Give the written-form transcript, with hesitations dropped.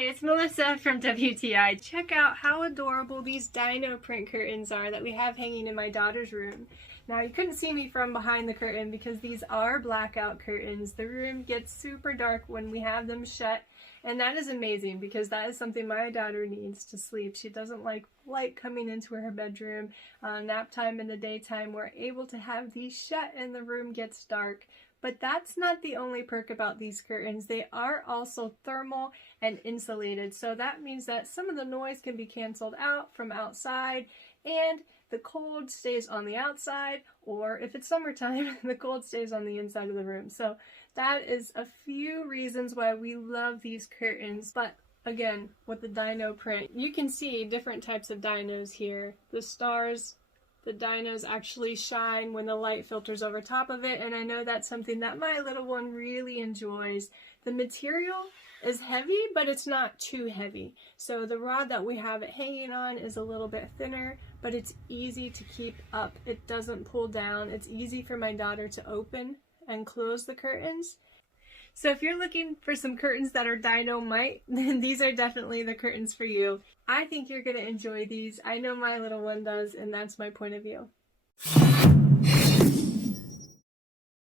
Hey, it's Melissa from WTI. Check out how adorable these dino print curtains are that we have hanging in my daughter's room. Now, you couldn't see me from behind the curtain because these are blackout curtains. The room gets super dark when we have them shut, and that is amazing because that is something my daughter needs to sleep. She doesn't like light coming into her bedroom. Nap time in the daytime, we're able to have these shut and the room gets dark. But that's not the only perk about these curtains. They are also thermal and insulated. So that means that some of the noise can be canceled out from outside and the cold stays on the outside, or if it's summertime, the cold stays on the inside of the room. So that is a few reasons why we love these curtains. But again, with the dino print, you can see different types of dinos here. The stars, the dinos actually shine when the light filters over top of it, and I know that's something that my little one really enjoys. The material is heavy, but it's not too heavy. So the rod that we have it hanging on is a little bit thinner, but it's easy to keep up. It doesn't pull down. It's easy for my daughter to open and close the curtains. So if you're looking for some curtains that are dynamite, then these are definitely the curtains for you. I think you're going to enjoy these. I know my little one does, and that's my point of view.